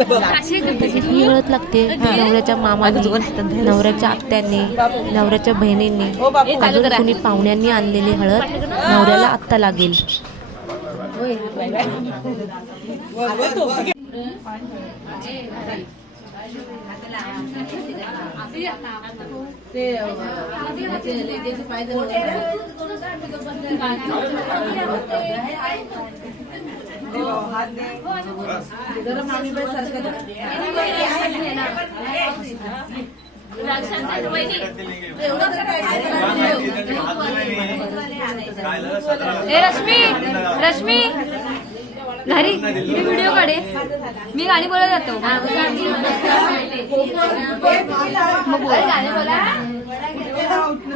ही हळद लागते. नवऱ्याच्या मामाने नवऱ्याच्या आत्याने नवऱ्याच्या बहिणींनी अजून कुणी पाहुण्यांनी आणलेली हळद नवऱ्याला आत्ता लागेल. ए रश्मी रश्मी. घरी मी व्हिडिओ काढे. मी गाणी बोलत जातो. मग बोल.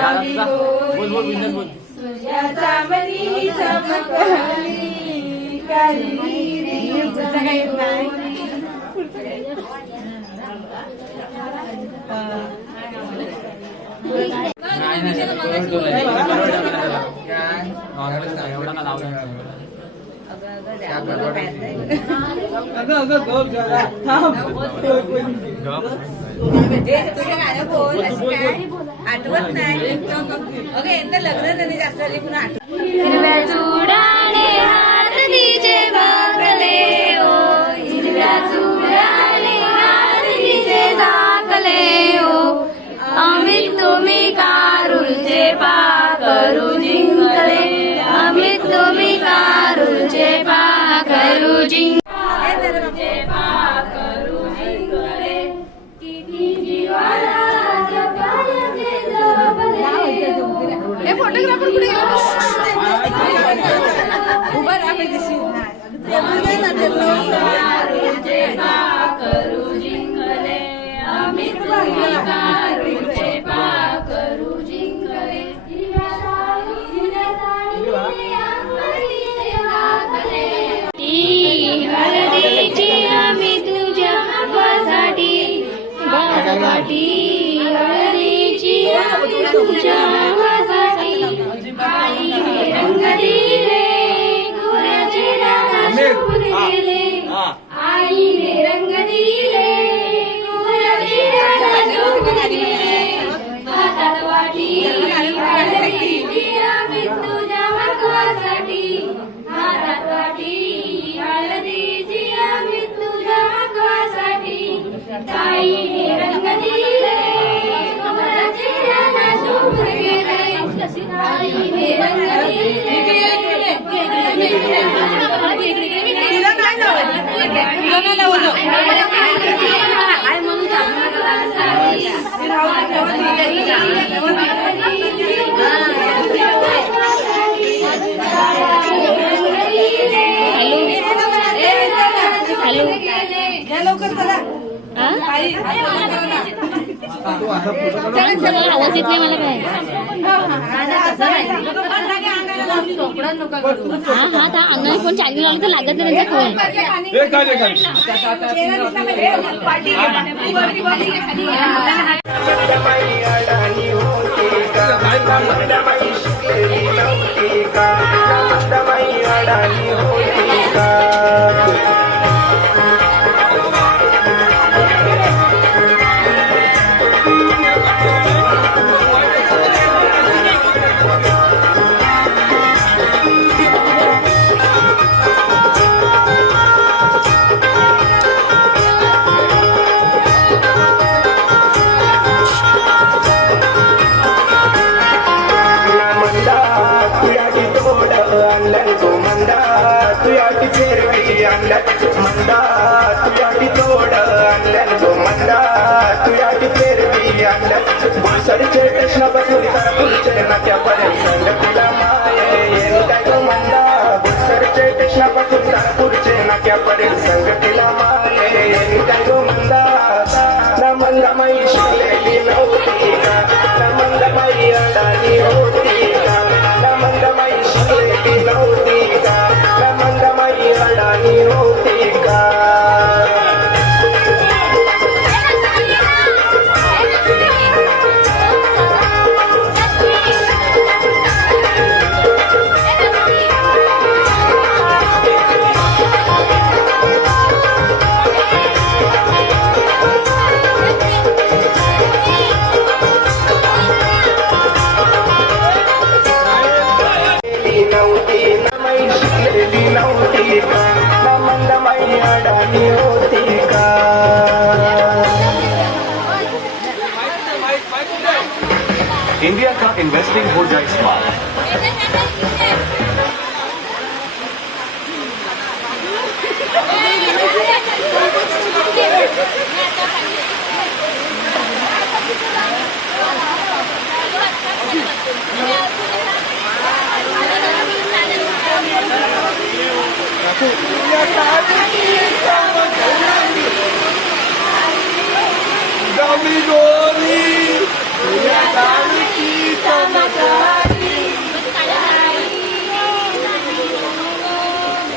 गाणं बोल असं काय आठवत नाही अगं यंदा लग्न नाही जास्त झाली पुन्हा आठवत ರುಜಿಂ बाळासाठी हळदीची रंग दिले शोभून गेले आईने रंग लवकर चला आवाज येत नाही मला काय हा हा. त्या अंगाने फोन चार्जिंग लागलं तर लागत नाही त्यांचा फोन नाम तुयाटी पेरवी आणल्या तो मंदा तुयाटी तोड आणल्या तो मंदा तुयाटी पेरवी आणल्या बुलसडीचे कृष्ण बसुरी तर तुमचे नात्या पर्यंत तुला माये काय तो मंदा बुलसडीचे कृष्ण बसुरी तर पुढचे नात्या पर्यंत संग तिला माये काय तो मंदा ना मंदा माई शिकलेली नव्हती ना मंदा माई अडाणी होती का इन्वेस्टिंग हो जाए स्मार्ट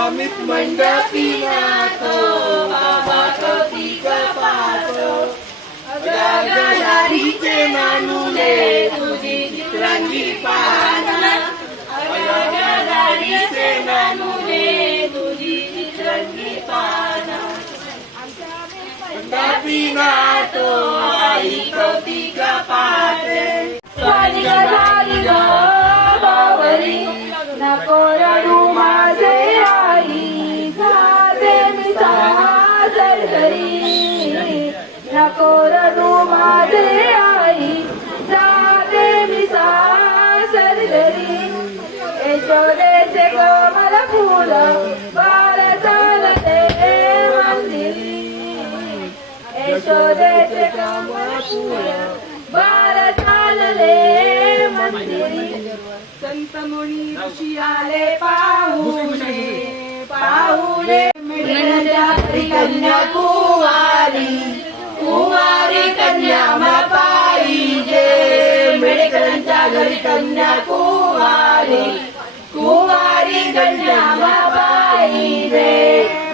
अमित मंडपी नातो बाबा कौतिका पाहतो अगदारीचे मानुले तुझी चित्रांची पाहना. अगदारीचे मानुले तुझी चित्रांची पाहना. मंडपी नातो आई कौतिका पाहते Hariga, Hariga. मुनी ऋषी आले पाहुणे पाहुणे मिळण्याच्या घरी कन्या कुवारी कुवारी कन्या मला पाहिजे मेडकरांच्या घरी कन्या कुवारी कुवारी कन्या मला पाहिजे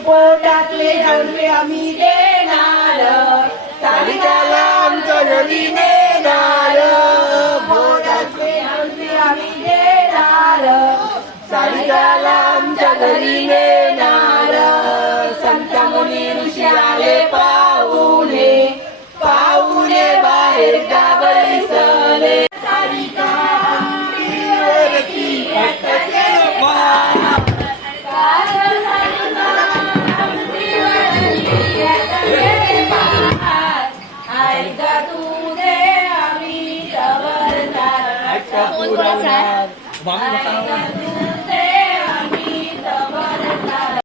पोटातले हलवे आम्ही देणार सारिकाला आमच्या सारिकाला आमच्या घरी